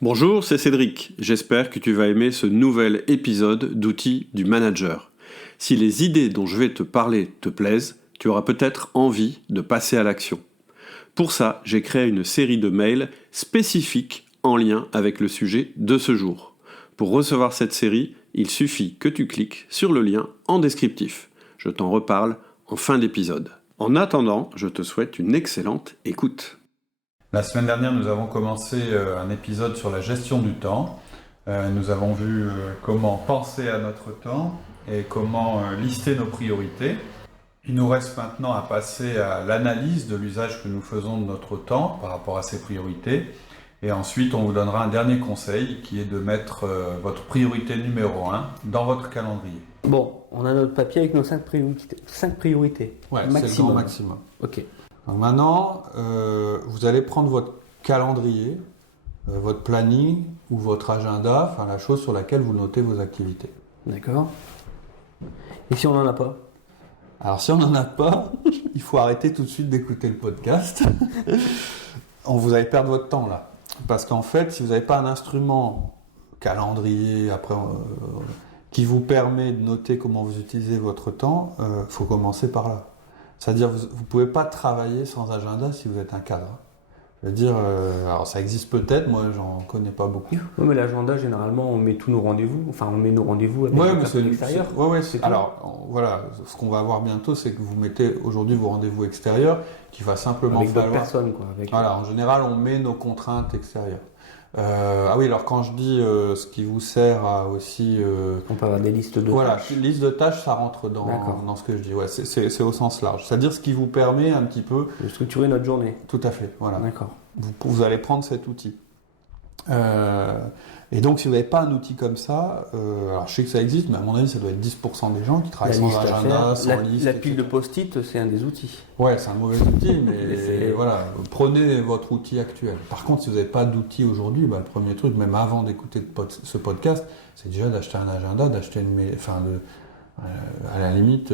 Bonjour, c'est Cédric. J'espère que tu vas aimer ce nouvel épisode d'Outils du Manager. Si les idées dont je vais te parler te plaisent, tu auras peut-être envie de passer à l'action. Pour ça, j'ai créé une série de mails spécifiques en lien avec le sujet de ce jour. Pour recevoir cette série, il suffit que tu cliques sur le lien en descriptif. Je t'en reparle en fin d'épisode. En attendant, je te souhaite une excellente écoute. La semaine dernière, nous avons commencé un épisode sur la gestion du temps. Nous avons vu comment penser à notre temps et comment lister nos priorités. Il nous reste maintenant à passer à l'analyse de l'usage que nous faisons de notre temps par rapport à ces priorités. Et ensuite, on vous donnera un dernier conseil qui est de mettre votre priorité numéro 1 dans votre calendrier. Bon, on a notre papier avec nos 5 priorités. Ouais, c'est le grand maximum. Ok. Donc maintenant, vous allez prendre votre calendrier, votre planning ou votre agenda, enfin la chose sur laquelle vous notez vos activités. D'accord. Et si on n'en a pas? Alors si on n'en a pas, il faut arrêter tout de suite d'écouter le podcast. Vous allez perdre votre temps là. Parce qu'en fait, si vous n'avez pas un instrument calendrier qui vous permet de noter comment vous utilisez votre temps, il faut commencer par là. C'est-à-dire, vous ne pouvez pas travailler sans agenda si vous êtes un cadre. Je veux dire, alors ça existe peut-être, moi j'en connais pas beaucoup. Oui, mais l'agenda, généralement, on met tous nos rendez-vous. Enfin, on met nos rendez-vous avec ouais, les personnes extérieures. Ouais, c'est alors, voilà, ce qu'on va voir bientôt, c'est que vous mettez aujourd'hui vos rendez-vous extérieurs, qu'il va simplement avec falloir... d'autres personnes, quoi. Voilà, en général, on met nos contraintes extérieures. Ah oui, alors quand je dis ce qui vous sert à aussi... On peut avoir des listes de tâches. Voilà, liste de tâches, ça rentre dans ce que je dis. Ouais, c'est au sens large. C'est-à-dire ce qui vous permet un petit peu... de structurer notre journée. Tout à fait, voilà. D'accord. Vous allez prendre cet outil. Et donc, si vous n'avez pas un outil comme ça, alors je sais que ça existe, mais à mon avis, ça doit être 10% des gens qui travaillent sans agenda, sans liste. La pile de post-it, c'est un des outils. Ouais, c'est un mauvais outil, mais voilà, prenez votre outil actuel. Par contre, si vous n'avez pas d'outil aujourd'hui, le premier truc, même avant d'écouter ce podcast, c'est déjà d'acheter un agenda, d'acheter à la limite,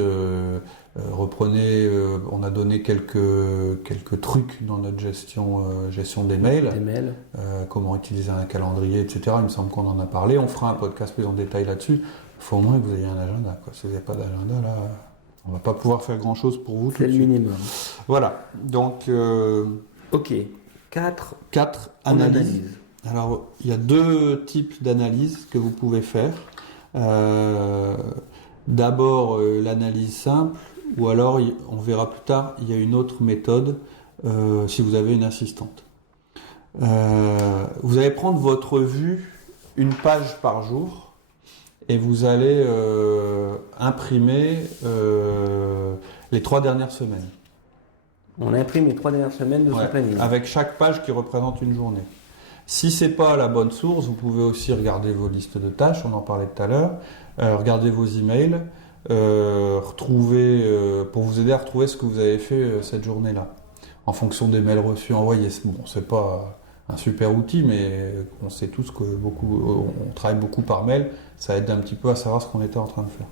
reprenez, on a donné quelques trucs dans notre gestion des mails, comment utiliser un calendrier, etc. Il me semble qu'on en a parlé, on fera un podcast plus en détail là-dessus. Il faut au moins que vous ayez un agenda, quoi. Si vous n'avez pas d'agenda, là, on ne va pas pouvoir faire grand-chose pour vous. C'est le minimum. Voilà, donc... ok, 4 analyses. Alors, il y a 2 types d'analyses que vous pouvez faire. D'abord, l'analyse simple, ou alors, on verra plus tard, il y a une autre méthode si vous avez une assistante. Vous allez prendre votre vue, une page par jour, et vous allez imprimer les 3 dernières semaines. On imprime les 3 dernières semaines de son planning. Avec chaque page qui représente une journée. Si c'est pas la bonne source, vous pouvez aussi regarder vos listes de tâches, on en parlait tout à l'heure, regarder vos emails, retrouver pour vous aider à retrouver ce que vous avez fait cette journée-là, en fonction des mails reçus, envoyés. Bon, c'est pas un super outil, mais on sait tous que on travaille beaucoup par mail, ça aide un petit peu à savoir ce qu'on était en train de faire.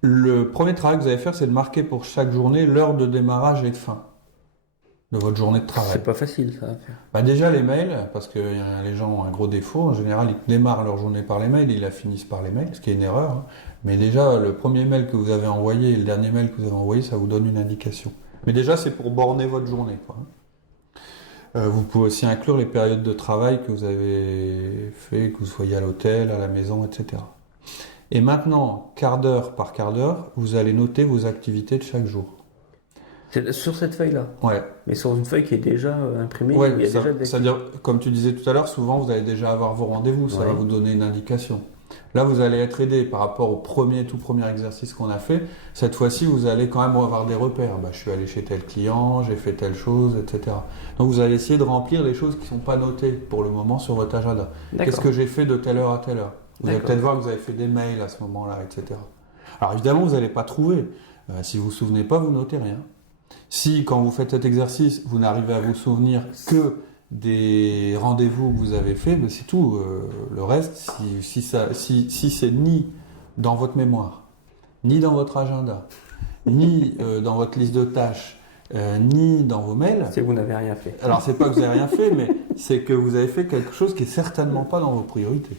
Le premier travail que vous allez faire, c'est de marquer pour chaque journée l'heure de démarrage et de fin de votre journée de travail. C'est pas facile, ça à faire. Déjà les mails, parce que les gens ont un gros défaut, en général ils démarrent leur journée par les mails, ils la finissent par les mails, ce qui est une erreur, hein. Mais déjà le premier mail que vous avez envoyé et le dernier mail que vous avez envoyé, ça vous donne une indication. Mais déjà c'est pour borner votre journée, quoi. Vous pouvez aussi inclure les périodes de travail que vous avez fait, que vous soyez à l'hôtel, à la maison, etc. Et maintenant, quart d'heure par quart d'heure, vous allez noter vos activités de chaque jour. C'est sur cette feuille-là. Ouais. Mais sur une feuille qui est déjà imprimée, ouais, il y a déjà des... C'est-à-dire, comme tu disais tout à l'heure, souvent vous allez déjà avoir vos rendez-vous, ça va vous donner une indication. Là, vous allez être aidé par rapport au tout premier exercice qu'on a fait. Cette fois-ci, vous allez quand même avoir des repères. Je suis allé chez tel client, j'ai fait telle chose, etc. Donc, vous allez essayer de remplir les choses qui ne sont pas notées pour le moment sur votre agenda. D'accord. Qu'est-ce que j'ai fait de telle heure à telle heure? Vous allez peut-être voir que vous avez fait des mails à ce moment-là, etc. Alors, évidemment, vous n'allez pas trouver. Si vous ne vous souvenez pas, vous notez rien. Si, quand vous faites cet exercice, vous n'arrivez à vous souvenir que des rendez-vous que vous avez faits, c'est tout. Le reste, si c'est ni dans votre mémoire, ni dans votre agenda, ni dans votre liste de tâches, ni dans vos mails. C'est que vous n'avez rien fait. Alors, c'est pas que vous n'avez rien fait, mais c'est que vous avez fait quelque chose qui est certainement pas dans vos priorités.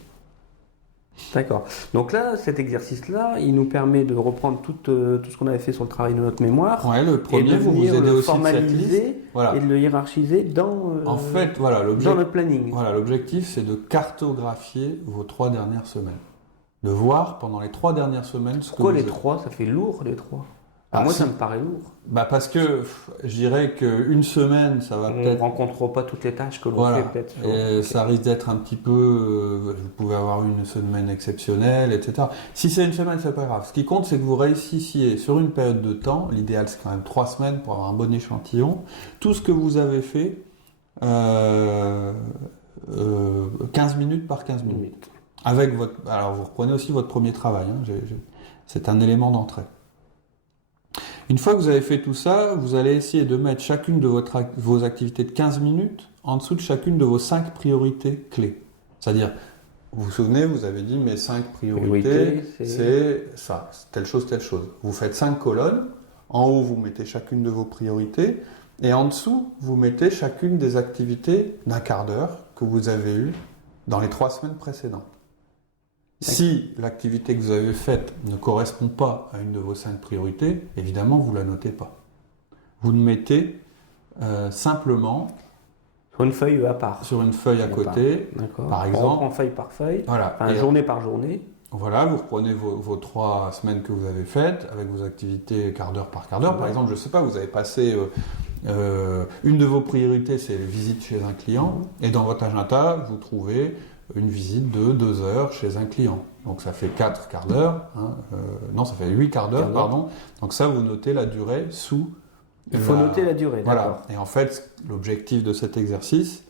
D'accord. Donc là, cet exercice-là, il nous permet de reprendre tout ce qu'on avait fait sur le travail de notre mémoire. Ouais, le Et premier, de vous venir aidez le aussi de cette liste. formaliser Voilà. et de le hiérarchiser dans, En fait, voilà, dans notre planning. Voilà, l'objectif, c'est de cartographier vos 3 dernières semaines. De voir pendant les 3 dernières semaines ce Pourquoi que les vous 3? Ça fait lourd, les 3. Ah, Moi, si. ça me paraît lourd. Parce que je dirais qu'une semaine, ça va On ne peut-être. rencontre pas toutes les tâches que l'on Voilà. fait, peut-être. Et ça risque d'être un petit peu. Vous pouvez avoir une semaine exceptionnelle, etc. Si c'est une semaine, c'est pas grave. Ce qui compte, c'est que vous réussissiez sur une période de temps. L'idéal, c'est quand même 3 semaines pour avoir un bon échantillon. Tout ce que vous avez fait, 15 minutes par 15 minutes. Avec votre. Alors, vous reprenez aussi votre premier travail. C'est un élément d'entrée. Une fois que vous avez fait tout ça, vous allez essayer de mettre chacune de vos activités de 15 minutes en dessous de chacune de vos 5 priorités clés. C'est-à-dire, vous vous souvenez, vous avez dit mes 5 priorités, c'est ça, telle chose, telle chose. Vous faites 5 colonnes, en haut vous mettez chacune de vos priorités, et en dessous vous mettez chacune des activités d'un quart d'heure que vous avez eues dans les 3 semaines précédentes. Si l'activité que vous avez faite ne correspond pas à une de vos 5 priorités, évidemment, vous ne la notez pas. Vous le mettez simplement Sur une feuille à part. sur une feuille à côté. D'accord. Par On exemple. reprend feuille par feuille, Voilà. enfin, journée par journée. Voilà, vous reprenez vos 3 semaines que vous avez faites avec vos activités quart d'heure par quart d'heure. Par exemple, je ne sais pas, vous avez passé une de vos priorités, c'est les visites chez un client. Et dans votre agenda, vous trouvez une visite de 2 heures chez un client. Donc ça fait 4 quarts d'heure. Non, ça fait 8 quarts d'heure, pardon. Donc ça, vous notez la durée sous... Il faut noter la durée, Voilà. d'accord. Et en fait, l'objectif de cet exercice,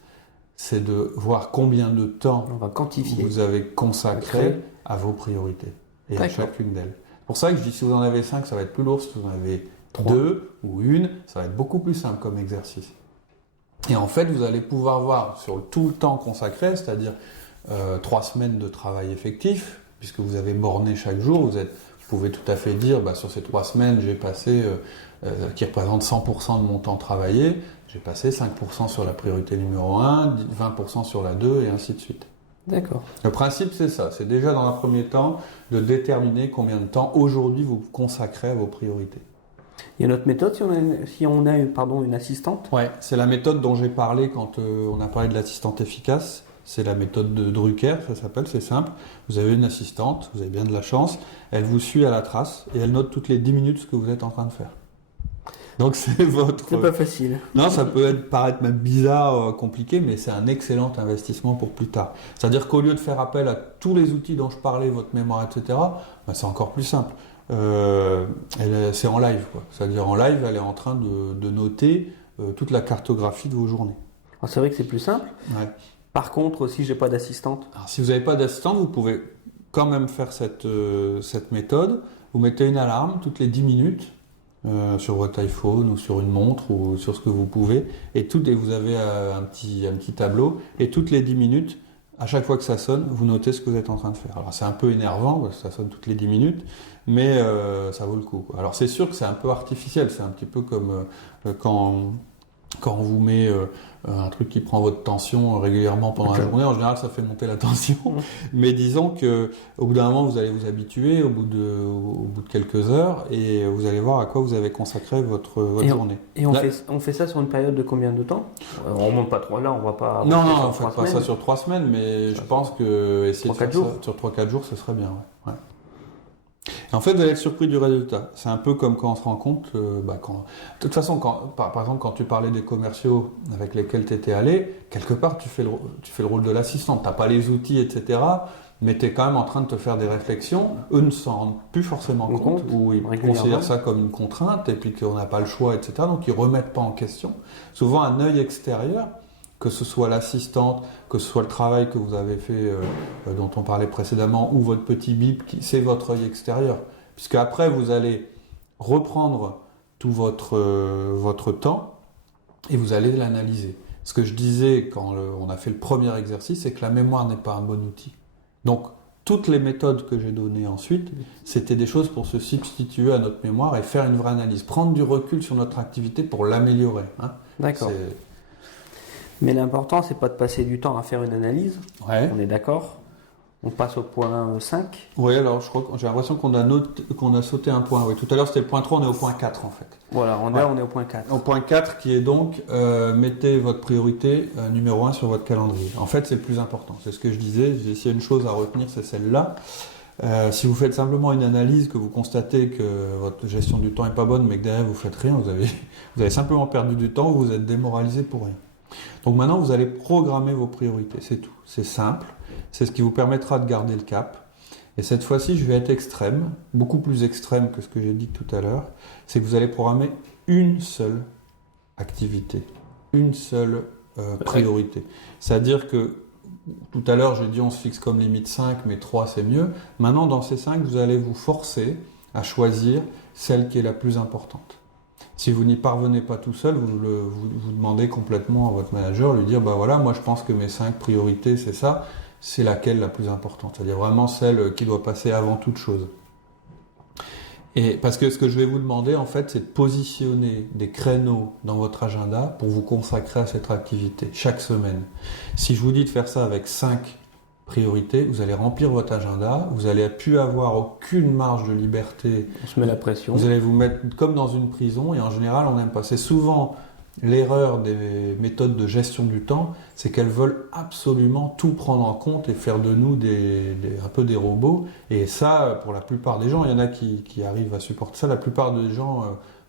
c'est de voir combien de temps On va quantifier. vous avez consacré à vos priorités et à chacune d'elles. C'est pour ça que je dis, si vous en avez 5, ça va être plus lourd. Si vous en avez 2 ou 1, ça va être beaucoup plus simple comme exercice. Et en fait, vous allez pouvoir voir sur tout le temps consacré, c'est-à-dire 3 semaines de travail effectif, puisque vous avez borné chaque jour, vous pouvez tout à fait dire, sur ces 3 semaines, j'ai passé, qui représente 100% de mon temps travaillé, j'ai passé 5% sur la priorité numéro 1, 20% sur la 2, et ainsi de suite. D'accord. Le principe, c'est ça. C'est déjà dans un premier temps de déterminer combien de temps aujourd'hui vous consacrez à vos priorités. Il y a une autre méthode si on a une assistante. Ouais, c'est la méthode dont j'ai parlé quand on a parlé de l'assistante efficace. C'est la méthode de Drucker, ça s'appelle, c'est simple. Vous avez une assistante, vous avez bien de la chance, elle vous suit à la trace et elle note toutes les 10 minutes ce que vous êtes en train de faire. Donc c'est votre... C'est pas facile. Non, ça peut paraître même bizarre, compliqué, mais c'est un excellent investissement pour plus tard. C'est-à-dire qu'au lieu de faire appel à tous les outils dont je parlais, votre mémoire, etc., c'est encore plus simple. C'est en live, quoi. C'est-à-dire en live, elle est en train de noter toute la cartographie de vos journées. Alors, c'est vrai que c'est plus simple. Ouais. Par contre, si j'ai pas d'assistante. Alors, si vous n'avez pas d'assistante, vous pouvez quand même faire cette méthode. Vous mettez une alarme toutes les 10 minutes sur votre iPhone ou sur une montre ou sur ce que vous pouvez. Et vous avez un petit tableau. Et toutes les 10 minutes, à chaque fois que ça sonne, vous notez ce que vous êtes en train de faire. Alors c'est un peu énervant parce que ça sonne toutes les 10 minutes, mais ça vaut le coup, quoi. Alors c'est sûr que c'est un peu artificiel. C'est un petit peu comme quand on vous met un truc qui prend votre tension régulièrement pendant la journée, en général ça fait monter la tension. Mais disons que au bout d'un moment vous allez vous habituer, au bout de quelques heures, et vous allez voir à quoi vous avez consacré votre journée. Et on fait ça sur une période de combien de temps? On remonte pas trop là, on va pas. Non, on ne fait pas ça sur 3 semaines, mais je pense que essayer de faire ça sur 3-4 jours, ce serait bien. Ouais. Et en fait, vous allez être surpris du résultat. C'est un peu comme quand on se rend compte, de toute façon, par exemple, quand tu parlais des commerciaux avec lesquels tu étais allé, quelque part, tu fais le rôle de l'assistante. Tu n'as pas les outils, etc., mais tu es quand même en train de te faire des réflexions. Eux ne s'en rendent plus forcément compte, ou ils considèrent ça comme une contrainte, et puis qu'on n'a pas le choix, etc., donc ils ne remettent pas en question. Souvent, un œil extérieur, que ce soit l'assistante, que ce soit le travail que vous avez fait, dont on parlait précédemment, ou votre petit bip, c'est votre œil extérieur. Puisque après, vous allez reprendre tout votre temps et vous allez l'analyser. Ce que je disais quand on a fait le premier exercice, c'est que la mémoire n'est pas un bon outil. Donc, Toutes les méthodes que j'ai données ensuite, c'était des choses pour se substituer à notre mémoire et faire une vraie analyse, prendre du recul sur notre activité pour l'améliorer. Hein. D'accord. Mais l'important, c'est pas de passer du temps à faire une analyse. Ouais. On est d'accord. On passe au point 5. Oui, alors je crois que j'ai l'impression qu'on a sauté un point. Oui, tout à l'heure c'était le point 3, on est au point 4 en fait. Voilà, on est au point 4. Au point 4 qui est donc mettez votre priorité numéro 1 sur votre calendrier. En fait, c'est le plus important. C'est ce que je disais. S'il y a une chose à retenir, c'est celle-là. Si vous faites simplement une analyse, que vous constatez que votre gestion du temps n'est pas bonne, mais que derrière vous faites rien, vous avez simplement perdu du temps, vous êtes démoralisé pour rien. Donc maintenant, vous allez programmer vos priorités, c'est tout. C'est simple, c'est ce qui vous permettra de garder le cap. Et cette fois-ci, je vais être extrême, beaucoup plus extrême que ce que j'ai dit tout à l'heure. C'est que vous allez programmer une seule activité, une seule priorité. C'est-à-dire que tout à l'heure, j'ai dit on se fixe comme limite 5, mais 3 c'est mieux. Maintenant, dans ces 5, vous allez vous forcer à choisir celle qui est la plus importante. Si vous n'y parvenez pas tout seul, vous demandez complètement à votre manager, lui dire, bah voilà, moi je pense que mes 5 priorités c'est ça, c'est laquelle la plus importante, c'est-à-dire vraiment celle qui doit passer avant toute chose. Et parce que ce que je vais vous demander en fait, c'est de positionner des créneaux dans votre agenda pour vous consacrer à cette activité chaque semaine. Si je vous dis de faire ça avec 5 priorités, vous allez remplir votre agenda, vous allez plus avoir aucune marge de liberté. On se met la pression. Vous allez vous mettre comme dans une prison et en général on n'aime pas. C'est souvent l'erreur des méthodes de gestion du temps, c'est qu'elles veulent absolument tout prendre en compte et faire de nous un peu des robots. Et ça, pour la plupart des gens, il y en a qui arrivent à supporter ça, la plupart des gens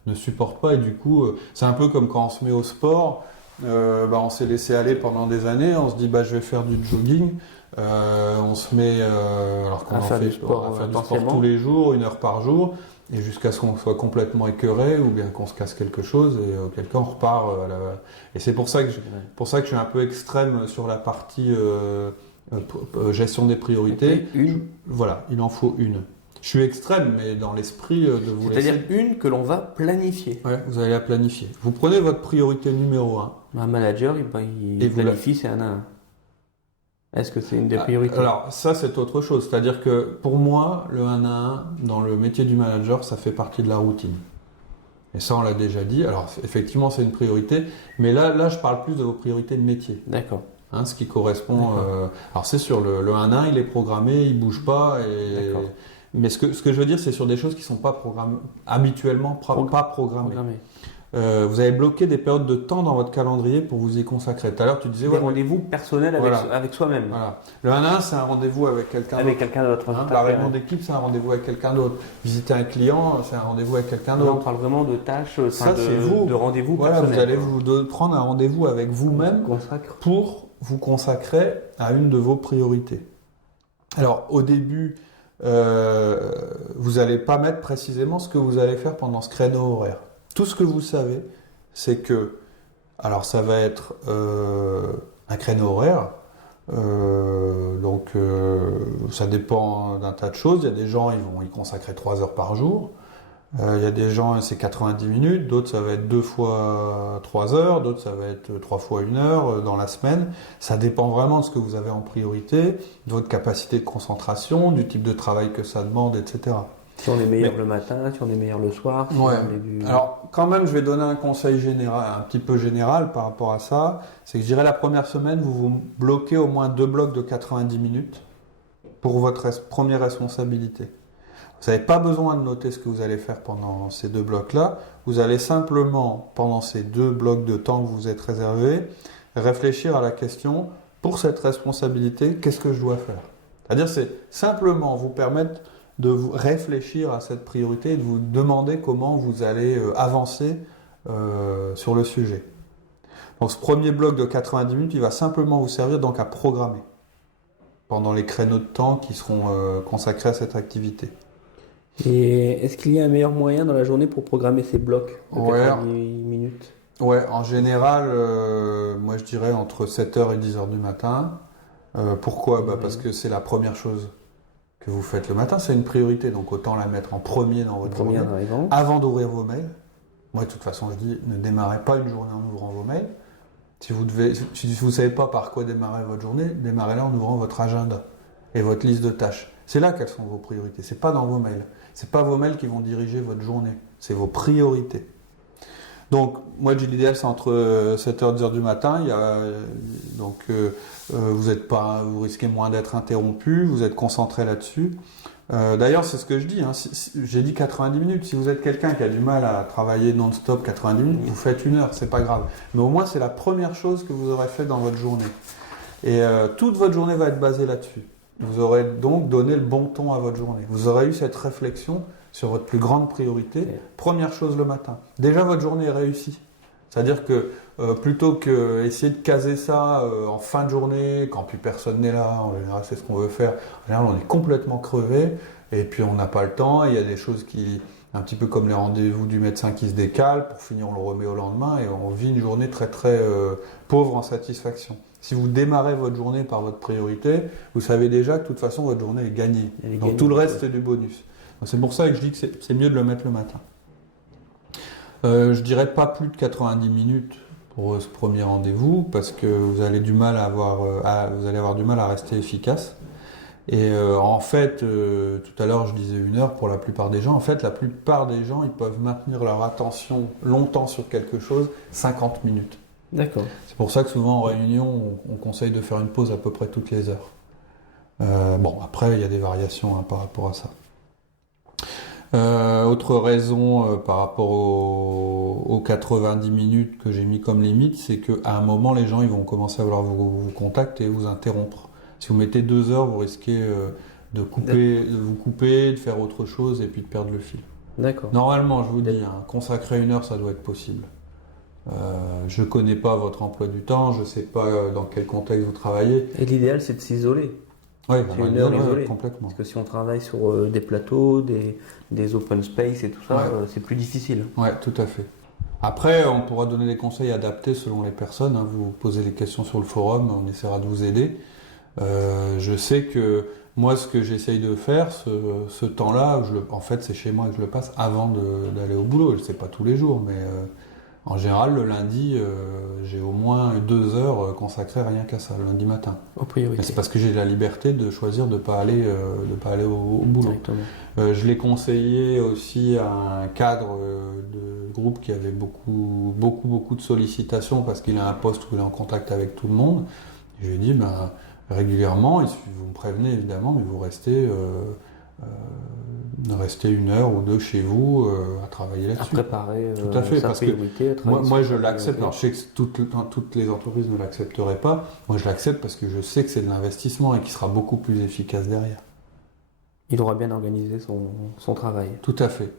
ne supportent pas et du coup, c'est un peu comme quand on se met au sport, on s'est laissé aller pendant des années, on se dit je vais faire du jogging. On se met alors qu'on faire du sport tous les jours, 1 heure par jour, et jusqu'à ce qu'on soit complètement écœuré ou bien qu'on se casse quelque chose et auquel cas on repart. Et c'est pour ça que je suis un peu extrême sur la partie gestion des priorités. Voilà, il en faut une. Je suis extrême, mais dans l'esprit de vous laisser. C'est-à-dire une que l'on va planifier. Ouais, vous allez la planifier. Vous prenez votre priorité numéro 1. Un manager, il planifie, c'est un à un. Est-ce que c'est une des priorités? Alors, ça, c'est autre chose. C'est-à-dire que, pour moi, le 1 à 1, dans le métier du manager, ça fait partie de la routine. Et ça, on l'a déjà dit. Alors, effectivement, c'est une priorité. Mais là, je parle plus de vos priorités de métier. D'accord. Hein, ce qui correspond... alors, c'est sûr, le 1 à 1, il est programmé, il ne bouge pas. Mais ce que je veux dire, c'est sur des choses qui ne sont pas habituellement pas programmées. Vous avez bloqué des périodes de temps dans votre calendrier pour vous y consacrer. Tout à l'heure, tu disais... Des rendez-vous personnels avec soi-même. Voilà. Le 1 à 1, c'est un rendez-vous avec quelqu'un d'autre. Avec quelqu'un d'autre. La réunion d'équipe, c'est un rendez-vous avec quelqu'un d'autre. Visiter un client, c'est un rendez-vous avec quelqu'un d'autre. Là, on parle vraiment de tâches, c'est vous. de rendez-vous personnels. Vous allez vous prendre un rendez-vous avec vous-même pour vous consacrer à une de vos priorités. Alors, au début, vous n'allez pas mettre précisément ce que vous allez faire pendant ce créneau horaire. Tout ce que vous savez, c'est que, alors ça va être un créneau horaire, ça dépend d'un tas de choses. Il y a des gens, ils vont y consacrer 3 heures par jour. Il y a des gens, c'est 90 minutes, d'autres ça va être 2 fois 3 heures, d'autres ça va être 3 fois 1 heure dans la semaine. Ça dépend vraiment de ce que vous avez en priorité, de votre capacité de concentration, du type de travail que ça demande, etc. Si on est meilleur le matin, si on est meilleur le soir. Alors, quand même, je vais donner un conseil général, un petit peu général par rapport à ça. C'est que je dirais la première semaine, vous vous bloquez au moins 2 blocs de 90 minutes pour votre première responsabilité. Vous n'avez pas besoin de noter ce que vous allez faire pendant ces 2 blocs-là. Vous allez simplement, pendant ces 2 blocs de temps que vous êtes réservés, réfléchir à la question, pour cette responsabilité, qu'est-ce que je dois faire? C'est-à-dire, c'est simplement vous permettre de vous réfléchir à cette priorité et de vous demander comment vous allez avancer sur le sujet. Donc ce premier bloc de 90 minutes, il va simplement vous servir donc à programmer pendant les créneaux de temps qui seront consacrés à cette activité. Et est-ce qu'il y a un meilleur moyen dans la journée pour programmer ces blocs de 90 minutes? Ouais, en général, moi je dirais entre 7h et 10h du matin. Pourquoi? Parce que c'est la première chose que vous faites le matin, c'est une priorité, donc autant la mettre en premier dans votre journée, avant d'ouvrir vos mails. Moi, de toute façon, je dis, ne démarrez pas une journée en ouvrant vos mails. Si vous ne savez pas par quoi démarrer votre journée, démarrez-la en ouvrant votre agenda. et votre liste de tâches. C'est là qu'elles sont vos priorités, c'est pas dans vos mails. C'est pas vos mails qui vont diriger votre journée, c'est vos priorités. Donc, moi, je dis l'idéal, c'est entre 7h et 10h du matin. Vous risquez moins d'être interrompu, vous êtes concentré là-dessus. D'ailleurs, c'est ce que je dis. J'ai dit 90 minutes. Si vous êtes quelqu'un qui a du mal à travailler non-stop 90 minutes, vous faites 1 heure, c'est pas grave. Mais au moins, c'est la première chose que vous aurez fait dans votre journée. Et toute votre journée va être basée là-dessus. Vous aurez donc donné le bon ton à votre journée. Vous aurez eu cette réflexion sur votre plus grande priorité. Première chose le matin. Déjà, votre journée est réussie. C'est-à-dire que plutôt qu'essayer de caser ça en fin de journée, quand plus personne n'est là, en général, c'est ce qu'on veut faire. En général, on est complètement crevé et puis on n'a pas le temps. Il y a des choses un petit peu comme les rendez-vous du médecin qui se décalent. Pour finir, on le remet au lendemain et on vit une journée très très pauvre en satisfaction. Si vous démarrez votre journée par votre priorité, vous savez déjà que de toute façon, votre journée est gagnée. Donc tout le reste, c'est du bonus. Donc, c'est pour ça que je dis que c'est mieux de le mettre le matin. Je dirais pas plus de 90 minutes pour ce premier rendez-vous parce que vous allez avoir du mal à rester efficace. Et en fait, tout à l'heure je disais 1 heure pour la plupart des gens. En fait, la plupart des gens, ils peuvent maintenir leur attention longtemps sur quelque chose, 50 minutes. D'accord. C'est pour ça que souvent en réunion, on conseille de faire une pause à peu près toutes les heures. Après, il y a des variations par rapport à ça. Autre raison par rapport aux 90 minutes que j'ai mis comme limite, c'est qu'à un moment, les gens ils vont commencer à vouloir vous contacter et vous interrompre. Si vous mettez 2 heures, vous risquez de vous couper, de faire autre chose et puis de perdre le fil. D'accord. Normalement, je vous dis, consacrer 1 heure, ça doit être possible. Je ne connais pas votre emploi du temps, je ne sais pas dans quel contexte vous travaillez. Et l'idéal, c'est de s'isoler. Oui, c'est 1 heure isolée. Complètement. Parce que si on travaille sur des plateaux, des open space et tout ça, c'est plus difficile. Oui, tout à fait. Après, on pourra donner des conseils adaptés selon les personnes. Vous posez des questions sur le forum, on essaiera de vous aider. Je sais que moi, ce que j'essaye de faire, ce temps-là, en fait, c'est chez moi que je le passe avant d'aller au boulot. Je ne sais pas tous les jours, mais en général, le lundi, j'ai au moins 2 heures consacrées rien qu'à ça, le lundi matin. En priorité. Mais c'est parce que j'ai la liberté de choisir de ne pas aller au boulot. Je l'ai conseillé aussi à un cadre de groupe qui avait beaucoup de sollicitations parce qu'il a un poste où il est en contact avec tout le monde. Je lui ai dit, régulièrement, vous me prévenez évidemment, mais vous restez 1 heure ou 2 chez vous à travailler là-dessus. À préparer tout à fait, sa parce priorité. Que moi je l'accepte. Alors je sais que toutes les entreprises ne l'accepteraient pas. Moi je l'accepte parce que je sais que c'est de l'investissement et qu'il sera beaucoup plus efficace derrière. Il aura bien organisé son travail. Tout à fait.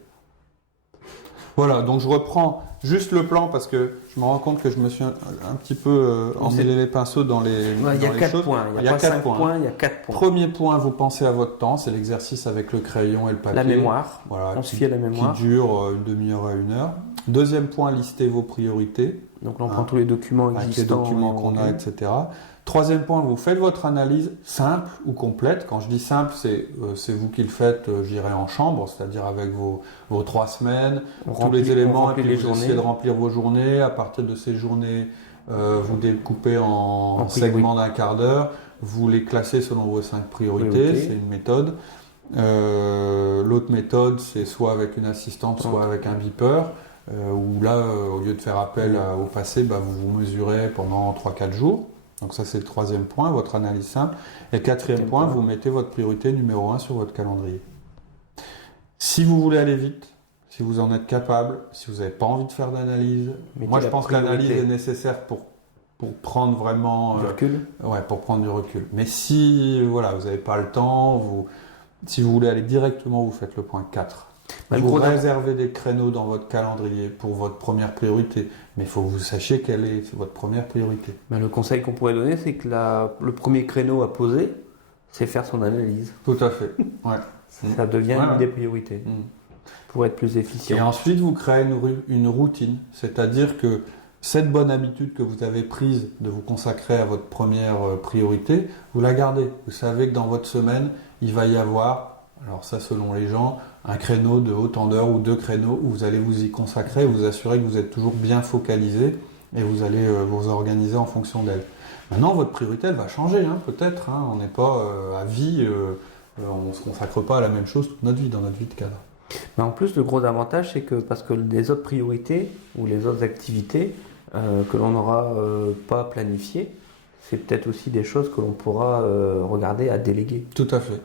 Voilà, donc je reprends juste le plan parce que je me rends compte que je me suis un petit peu emmêlé les pinceaux dans les il y a 4 points. Il y a pas 5 points, il y a 4 points. Premier point, vous pensez à votre temps, c'est l'exercice avec le crayon et le papier. La mémoire, voilà, on se fie à la mémoire. Qui dure une demi-heure à 1 heure. Deuxième point, listez vos priorités. Donc là, on prend tous les documents existants. Avec les documents qu'on a, etc. Troisième point, vous faites votre analyse simple ou complète. Quand je dis simple, c'est vous qui le faites, je dirais, en chambre, c'est-à-dire avec vos 3 semaines, tous les éléments, et puis vous essayez de remplir vos journées. À partir de ces journées, vous découpez en segments d'1 quart d'heure, vous les classez selon vos 5 priorités, c'est une méthode. L'autre méthode, c'est soit avec une assistante, soit avec un beeper, où là, au lieu de faire appel au passé, vous vous mesurez pendant 3-4 jours. Donc ça, c'est le troisième point, votre analyse simple. Et quatrième point, vous mettez votre priorité numéro 1 sur votre calendrier. Si vous voulez aller vite, si vous en êtes capable, si vous n'avez pas envie de faire d'analyse, moi je pense que l'analyse est nécessaire pour prendre vraiment du recul. Pour prendre du recul. Mais si vous n'avez pas le temps, si vous voulez aller directement, vous faites le point 4. Vous réservez des créneaux dans votre calendrier pour votre première priorité, mais il faut que vous sachiez quelle est votre première priorité. Le conseil qu'on pourrait donner, c'est que le premier créneau à poser, c'est faire son analyse. Tout à fait. Ouais. Ça devient une des priorités pour être plus efficient. Et ensuite, vous créez une routine, c'est-à-dire que cette bonne habitude que vous avez prise de vous consacrer à votre première priorité, vous la gardez. Vous savez que dans votre semaine, il va y avoir, alors ça selon les gens, un créneau de autant d'heures ou 2 créneaux où vous allez vous y consacrer et vous assurer que vous êtes toujours bien focalisé et vous allez vous organiser en fonction d'elle. Maintenant, votre priorité, elle va changer, hein, peut-être. Hein, on n'est pas à vie, on ne se consacre pas à la même chose toute notre vie, dans notre vie de cadre. Mais en plus, le gros avantage, c'est que parce que les autres priorités ou les autres activités que l'on n'aura pas planifiées, c'est peut-être aussi des choses que l'on pourra regarder à déléguer. Tout à fait.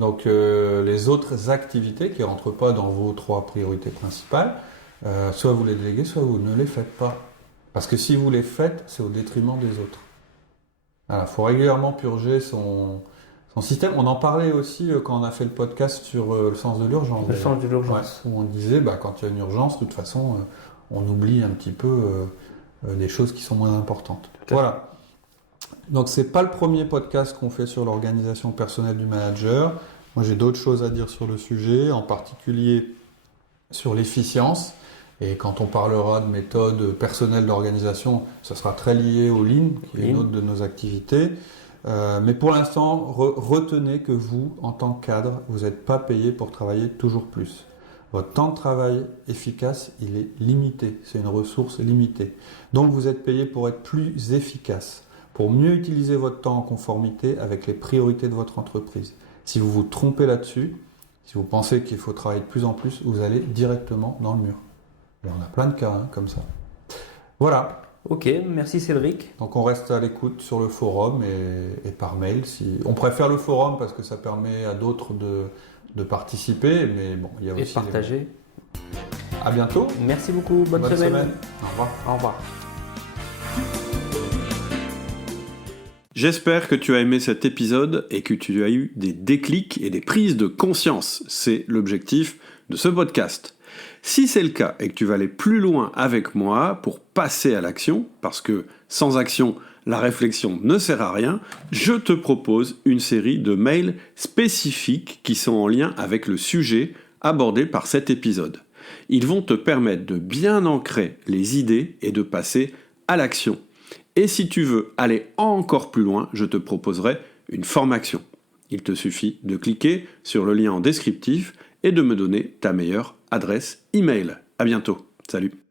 Donc, les autres activités qui ne rentrent pas dans vos 3 priorités principales, soit vous les déléguez, soit vous ne les faites pas. Parce que si vous les faites, c'est au détriment des autres. Il faut régulièrement purger son système. On en parlait aussi quand on a fait le podcast sur le sens de l'urgence. Le sens de l'urgence. Ouais, où on disait, quand il y a une urgence, de toute façon, on oublie un petit peu des choses qui sont moins importantes. Voilà. Donc, ce n'est pas le premier podcast qu'on fait sur l'organisation personnelle du manager. Moi, j'ai d'autres choses à dire sur le sujet, en particulier sur l'efficience. Et quand on parlera de méthode personnelle d'organisation, ce sera très lié au Lean, qui est une autre de nos activités. Mais pour l'instant, retenez que vous, en tant que cadre, vous n'êtes pas payé pour travailler toujours plus. Votre temps de travail efficace, il est limité. C'est une ressource limitée. Donc, vous êtes payé pour être plus efficace, pour mieux utiliser votre temps en conformité avec les priorités de votre entreprise. Si vous vous trompez là-dessus, si vous pensez qu'il faut travailler de plus en plus, vous allez directement dans le mur. Et on a plein de cas comme ça. Voilà. Ok, merci Cédric. Donc on reste à l'écoute sur le forum et par mail. On préfère le forum parce que ça permet à d'autres de participer, mais bon, il y a aussi... Et de partager. À bientôt. Merci beaucoup, bonne semaine. Au revoir. Au revoir. J'espère que tu as aimé cet épisode et que tu as eu des déclics et des prises de conscience. C'est l'objectif de ce podcast. Si c'est le cas et que tu vas aller plus loin avec moi pour passer à l'action, parce que sans action, la réflexion ne sert à rien, je te propose une série de mails spécifiques qui sont en lien avec le sujet abordé par cet épisode. Ils vont te permettre de bien ancrer les idées et de passer à l'action. Et si tu veux aller encore plus loin, je te proposerai une formation. Il te suffit de cliquer sur le lien en descriptif et de me donner ta meilleure adresse email. À bientôt. Salut.